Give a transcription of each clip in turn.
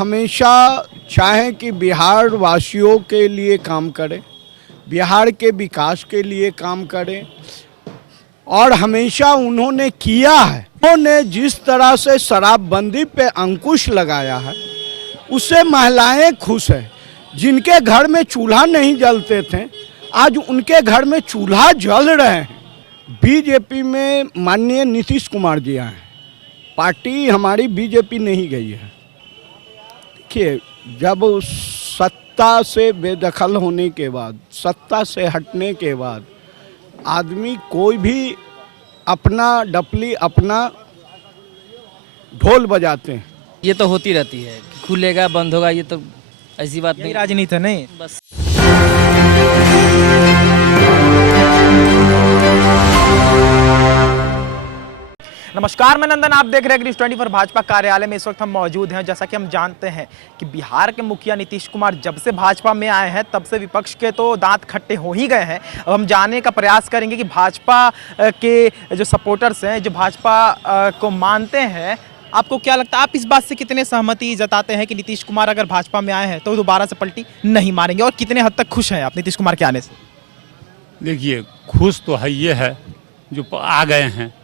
हमेशा चाहें कि बिहार वासियों के लिए काम करें, बिहार के विकास के लिए काम करें, और हमेशा उन्होंने किया है। उन्होंने जिस तरह से शराबबंदी पे अंकुश लगाया है, उससे महिलाएं खुश हैं। जिनके घर में चूल्हा नहीं जलते थे, आज उनके घर में चूल्हा जल रहे हैं। बीजेपी में माननीय नीतीश कुमार जी आए हैं, पार्टी हमारी बीजेपी नहीं गई है। देखिए, जब सत्ता से बेदखल होने के बाद, सत्ता से हटने के बाद आदमी कोई भी अपना डपली, अपना ढोल बजाते हैं। ये तो होती रहती है, खुलेगा बंद होगा, ये तो ऐसी बात नहीं, राजनीति है नहीं बस। नमस्कार, मैं नंदन, आप देख रहे हैं 24 भाजपा कार्यालय में। इस वक्त हम मौजूद हैं। जैसा कि हम जानते हैं कि बिहार के मुखिया नीतीश कुमार जब से भाजपा में आए हैं, तब से विपक्ष के तो दांत खट्टे हो ही गए हैं। अब हम जानने का प्रयास करेंगे कि भाजपा के जो सपोर्टर्स हैं, जो भाजपा को मानते हैं, आपको क्या लगता है, आप इस बात से कितने सहमति जताते हैं कि नीतीश कुमार अगर भाजपा में आए हैं तो दोबारा से पलटी नहीं मारेंगे, और कितने हद तक खुश हैं आप नीतीश कुमार के आने से? देखिए, खुश तो है, ये है जो आ गए हैं,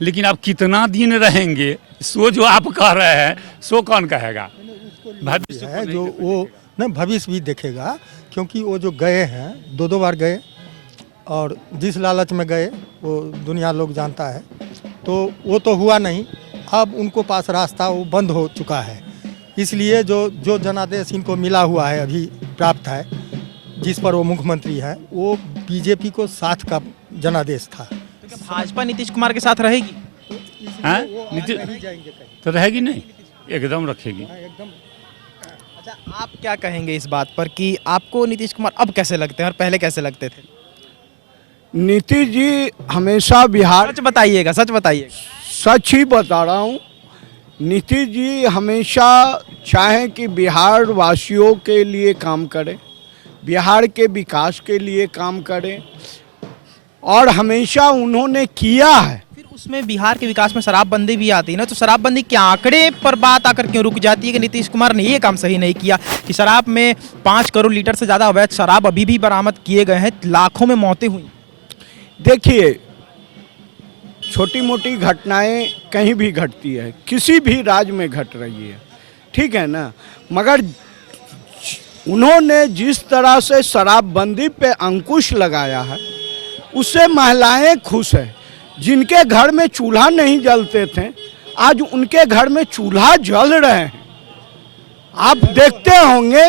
लेकिन आप कितना दिन रहेंगे, सो जो आप कह रहे हैं सो कौन कहेगा? भविष्य है जो वो न भविष्य भी देखेगा, क्योंकि वो जो गए हैं, दो बार गए, और जिस लालच में गए वो दुनिया लोग जानता है, तो वो तो हुआ नहीं। अब उनको पास रास्ता वो बंद हो चुका है, इसलिए जो जनादेश इनको मिला हुआ है, अभी प्राप्त है, जिस पर वो मुख्यमंत्री है, वो बीजेपी को साथ का जनादेश था। भाजपा नीतीश कुमार के साथ रहेगी? हाँ, तो रहेगी नहीं, एकदम रखेगी। अच्छा, आप क्या कहेंगे इस बात पर कि आपको नीतीश कुमार अब कैसे लगते हैं और पहले कैसे लगते थे? नीतीश जी हमेशा बिहार, सच बताइएगा, सच बताइए। सच ही बता रहा हूँ, नीतीश जी हमेशा चाहें कि बिहार वासियों के लिए काम करें, बिहार के विकास के लिए काम करें, और हमेशा उन्होंने किया है। फिर उसमें बिहार के विकास में शराबबंदी भी आती है ना, तो शराबबंदी के आंकड़े पर बात आकर क्यों रुक जाती है कि नीतीश कुमार ने ये काम सही नहीं किया कि शराब में 5 करोड़ लीटर से ज़्यादा अवैध शराब अभी भी बरामद किए गए हैं, लाखों में मौतें हुई। देखिए, छोटी मोटी घटनाएं कहीं भी घटती है, किसी भी राज्य में घट रही है, ठीक है ना, मगर उन्होंने जिस तरह से शराबबंदी पे अंकुश लगाया है, उससे महिलाएं खुश हैं। जिनके घर में चूल्हा नहीं जलते थे, आज उनके घर में चूल्हा जल रहे हैं। आप देखते होंगे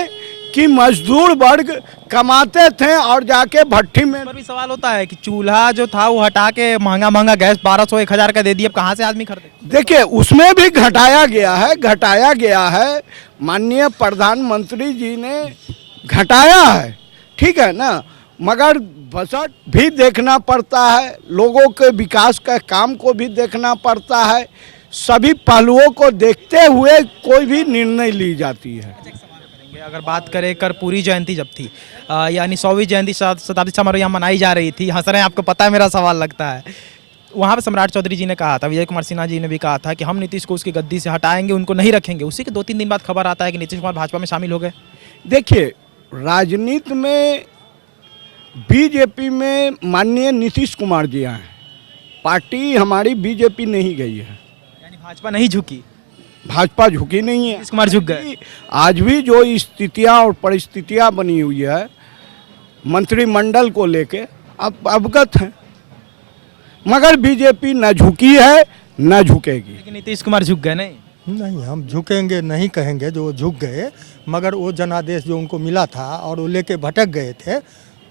कि मजदूर वर्ग कमाते थे और जाके भट्टी में। पर भी सवाल होता है कि चूल्हा जो था वो हटा के महंगा गैस 1200-1000 का दे दिया, अब कहाँ से आदमी खरीदे? देखिए, उसमें भी घटाया गया है। माननीय प्रधानमंत्री जी ने घटाया है, ठीक है ना, मगर बजट भी देखना पड़ता है, लोगों के विकास का काम को भी देखना पड़ता है। सभी पहलुओं को देखते हुए कोई भी निर्णय ली जाती है। अगर बात करें कर्पूरी जयंती जब थी, यानी 100वीं जयंती शताब्दी समारोह यहाँ मनाई जा रही थी, हंस रहे हैं, आपको पता है मेरा सवाल लगता है, वहाँ पे सम्राट चौधरी जी ने कहा था, विजय कुमार सिन्हा जी ने भी कहा था कि हम नीतीश को उसकी गद्दी से हटाएंगे, उनको नहीं रखेंगे। उसी के 2-3 दिन बाद खबर आता है कि नीतीश कुमार भाजपा में शामिल हो गए। देखिए, राजनीति में बीजेपी में माननीय नीतीश कुमार जी आए हैं, पार्टी हमारी बीजेपी नहीं गई है। यानी भाजपा नहीं झुकी? भाजपा झुकी नहीं है, नीतीश कुमार झुक गए। आज भी जो स्थितियां और परिस्थितियां बनी हुई है मंत्रिमंडल को लेके, आप अवगत हैं, मगर बीजेपी न झुकी है न झुकेगी। लेकिन नीतीश कुमार झुक गए? नहीं, हम झुकेंगे नहीं कहेंगे, जो वो झुक गए, मगर वो जनादेश जो उनको मिला था और वो लेके भटक गए थे,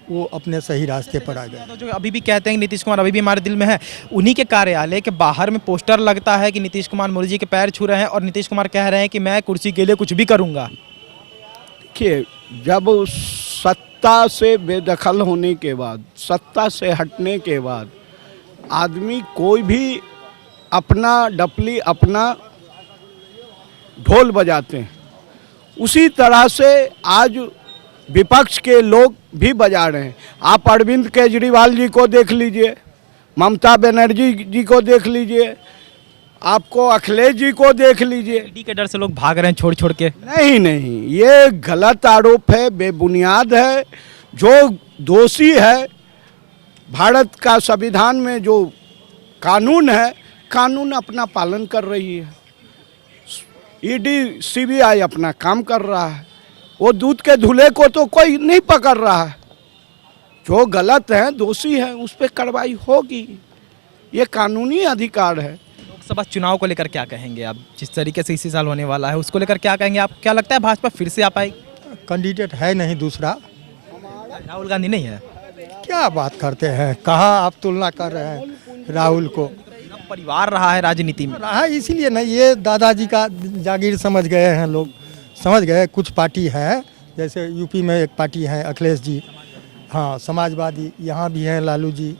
वो अपने सही रास्ते पर आ गए। तो जो अभी भी कहते हैं कि नीतीश कुमार अभी भी हमारे दिल में है, उन्हीं के कार्यालय के बाहर में पोस्टर लगता है कि नीतीश कुमार मोदी जी के पैर छू रहे हैं, और नीतीश कुमार कह रहे हैं कि मैं कुर्सी के लिए कुछ भी करूंगा। देखिए, जब सत्ता से बेदखल होने के बाद, सत्ता से हटने के बाद आदमी कोई भी अपना डपली, अपना ढोल बजाते हैं, उसी तरह से आज विपक्ष के लोग भी बजा रहे हैं। आप अरविंद केजरीवाल जी को देख लीजिए, ममता बनर्जी जी को देख लीजिए, आपको अखिलेश जी को देख लीजिए। ईडी के डर से लोग भाग रहे हैं छोड़ छोड़ के। नहीं नहीं, ये गलत आरोप है, बेबुनियाद है। जो दोषी है, भारत का संविधान में जो कानून है, कानून अपना पालन कर रही है। ईडी सीबीआई अपना काम कर रहा है। वो दूध के धुले को तो कोई नहीं पकड़ रहा है। जो गलत है, दोषी है, उस पर कार्रवाई होगी। ये कानूनी अधिकार है। लोकसभा चुनाव को लेकर क्या कहेंगे आप? जिस तरीके से इसी साल होने वाला है, उसको लेकर क्या कहेंगे आप? क्या लगता है भाजपा फिर से आ पाएगी? कैंडिडेट है नहीं दूसरा। राहुल गांधी नहीं है? क्या बात करते हैं, कहाँ आप तुलना कर रहे हैं राहुल को? परिवार रहा है राजनीति में। रहा इसीलिए नहीं, ये दादाजी का जागीर समझ गए हैं लोग, समझ गए। कुछ पार्टी है, जैसे यूपी में एक पार्टी है अखिलेश जी, हाँ समाजवादी, यहाँ भी हैं लालू जी।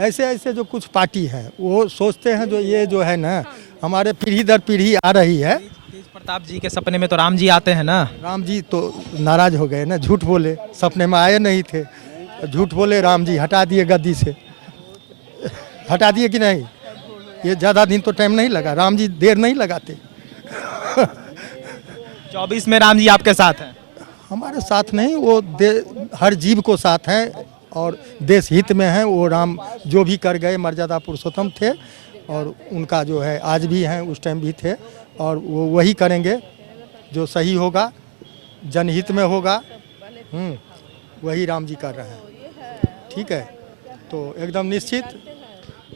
ऐसे ऐसे जो कुछ पार्टी हैं वो सोचते हैं जो ये जो है ना हमारे पीढ़ी दर पीढ़ी आ रही है। तेज प्रताप जी के सपने में तो राम जी आते हैं ना। राम जी तो नाराज हो गए ना, झूठ बोले, सपने में आए नहीं थे, झूठ बोले। राम जी हटा दिए गद्दी से, हटा दिए कि नहीं? ये ज़्यादा दिन तो टाइम नहीं लगा, राम जी देर नहीं लगाते। 24 में राम जी आपके साथ हैं? हमारे साथ नहीं, वो हर जीव को साथ हैं और देश हित में हैं। वो राम जो भी कर गए मर्यादा पुरुषोत्तम थे और उनका जो है आज भी हैं, उस टाइम भी थे, और वो वही करेंगे जो सही होगा, जनहित में होगा। वही राम जी कर रहे हैं, ठीक है, तो एकदम निश्चित।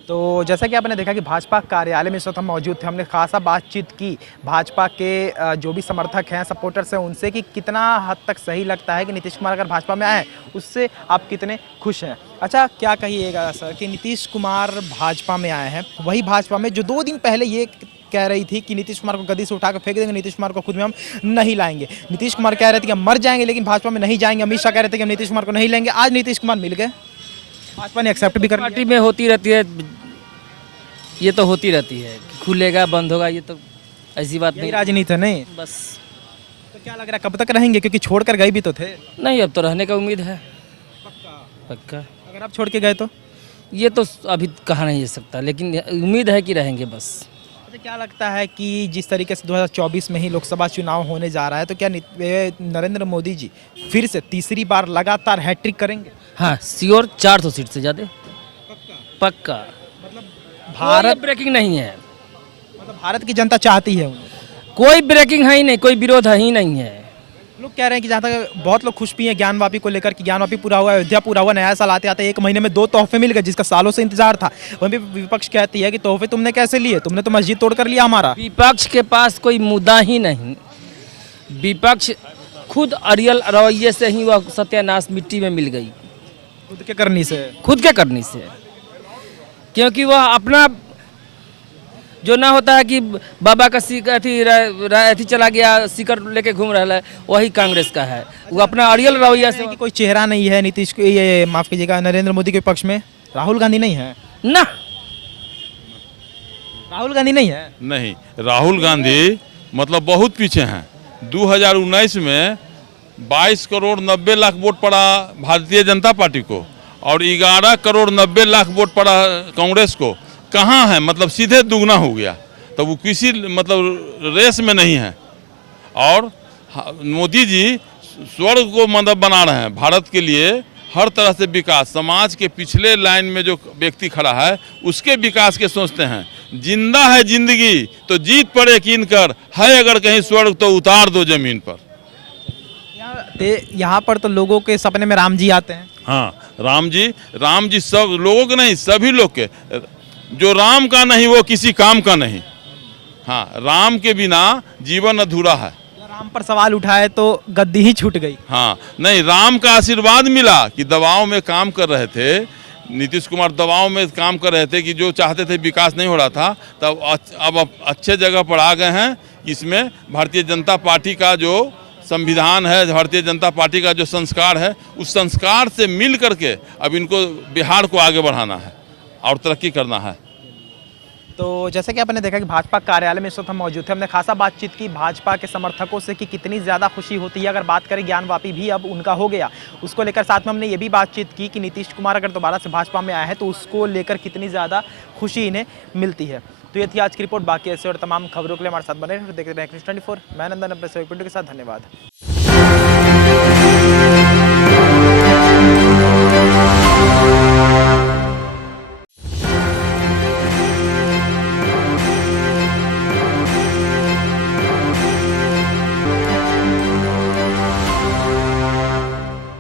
तो जैसा कि आपने देखा कि भाजपा कार्यालय में इस वक्त हम मौजूद थे, हमने खासा बातचीत की भाजपा के जो भी समर्थक हैं, सपोर्टर्स हैं, उनसे कि कितना हद तक सही लगता है कि नीतीश कुमार अगर भाजपा में आए, उससे आप कितने खुश हैं। अच्छा, क्या कहिएगा सर कि नीतीश कुमार भाजपा में आए हैं, वही भाजपा में जो 2 दिन पहले ये कह रही थी कि नीतीश कुमार को गद्दी से उठा कर फेंक देंगे, नीतीश कुमार को खुद में हम नहीं लाएंगे। नीतीश कुमार कह रहे थे कि हम मर जाएंगे लेकिन भाजपा में नहीं जाएंगे। अमित शाह कह रहे थे कि हम नीतीश कुमार को नहीं लेंगे। आज नीतीश कुमार मिल गए, भाजपा ने एक्सेप्ट भी कर लिया। पार्टी में होती रहती है, ये तो होती रहती है, खुलेगा बंद होगा, ये तो ऐसी बात यही नहीं। राजनीति है नहीं। बस तो क्या लग रहा है कब तक रहेंगे, क्योंकि छोड़कर गए भी तो थे? नहीं, अब तो रहने का उम्मीद है पक्का। अगर आप छोड़ के गए तो? ये तो अभी कहा नहीं जा सकता, लेकिन उम्मीद है कि रहेंगे बस। अच्छा, क्या लगता है कि जिस तरीके से 2024 में ही लोकसभा चुनाव होने जा रहा है, तो क्या नरेंद्र मोदी जी फिर से तीसरी बार लगातार हैट्रिक करेंगे? हाँ श्योर, 400 सीट से ज़्यादा पक्का। मतलब भारत ब्रेकिंग नहीं है, भारत की जनता चाहती है उन्हें। कोई ब्रेकिंग है ही नहीं, कोई विरोध है ही नहीं है। लोग कह रहे हैं कि जहाँ तक बहुत लोग खुश भी हैं ज्ञानवापी को लेकर कि ज्ञानवापी पूरा हुआ, अयोध्या पूरा हुआ, नया साल आते आते 1 महीने में 2 तोहफे मिल गए, जिसका सालों से इंतजार था। वहीं भी विपक्ष कहती है कि तोहफे तुमने कैसे लिए, तुमने तो मस्जिद तोड़ कर लिया हमारा। विपक्ष के पास कोई मुद्दा ही नहीं। विपक्ष खुद अड़ियल रवैये से ही वह सत्यानाश मिट्टी में मिल गई, खुद के करनी से। खुद के करने से। क्योंकि वह अपना जो ना होता है कि बाबा का अथी चला गया, सीकर लेके घूम रहा है, वही कांग्रेस का है। वो अपना अड़ियल रवैया से कि कोई चेहरा नहीं है नीतीश को, ये माफ कीजिएगा, नरेंद्र मोदी के पक्ष में राहुल गांधी नहीं है ना। राहुल गांधी नहीं है। नहीं, राहुल गांधी मतलब बहुत पीछे हैं। 2019 में 22 करोड़ 90 लाख वोट पड़ा भारतीय जनता पार्टी को और 11 करोड़ 90 लाख वोट पड़ा कांग्रेस को। कहाँ है, मतलब सीधे दुगना हो गया। तो वो किसी मतलब रेस में नहीं है। और मोदी जी स्वर्ग को मतलब बना रहे हैं भारत के लिए, हर तरह से विकास। समाज के पिछले लाइन में जो व्यक्ति खड़ा है उसके विकास के सोचते हैं। जिंदा है जिंदगी तो जीत पड़े कीन कर, है अगर कहीं स्वर्ग तो उतार दो जमीन पर। यहाँ पर तो लोगों के सपने में राम जी आते हैं। हाँ, राम जी सब लोगों के नहीं, सभी लोग के। जो राम का नहीं वो किसी काम का नहीं। हाँ, राम के बिना जीवन अधूरा है। राम पर सवाल उठाए तो गद्दी ही छूट गई। हाँ, नहीं, राम का आशीर्वाद मिला कि दबाव में काम कर रहे थे। नीतीश कुमार दबाव में काम कर रहे थे कि जो चाहते थे विकास नहीं हो रहा था, तब अब अच्छे जगह पर आ गए हैं। इसमें भारतीय जनता पार्टी का जो संविधान है, भारतीय जनता पार्टी का जो संस्कार है, उस संस्कार से मिल करके अब इनको बिहार को आगे बढ़ाना है और तरक्की करना है। तो जैसे कि आपने देखा कि भाजपा कार्यालय में इस वक्त हम मौजूद थे, हमने खासा बातचीत की भाजपा के समर्थकों से कि कितनी ज़्यादा खुशी होती है। अगर बात करें ज्ञानवापी भी अब उनका हो गया, उसको लेकर साथ में हमने ये भी बातचीत की कि नीतीश कुमार अगर दोबारा से भाजपा में आए हैं तो उसको लेकर कितनी ज़्यादा खुशी इन्हें मिलती है। तो ये थी आज की रिपोर्ट। बाकी ऐसे और तमाम खबरों के लिए हमारे साथ बने रहिए, देखते रहें News 24। मैं नंदन अपने सहयोगी पिंटू के साथ, धन्यवाद।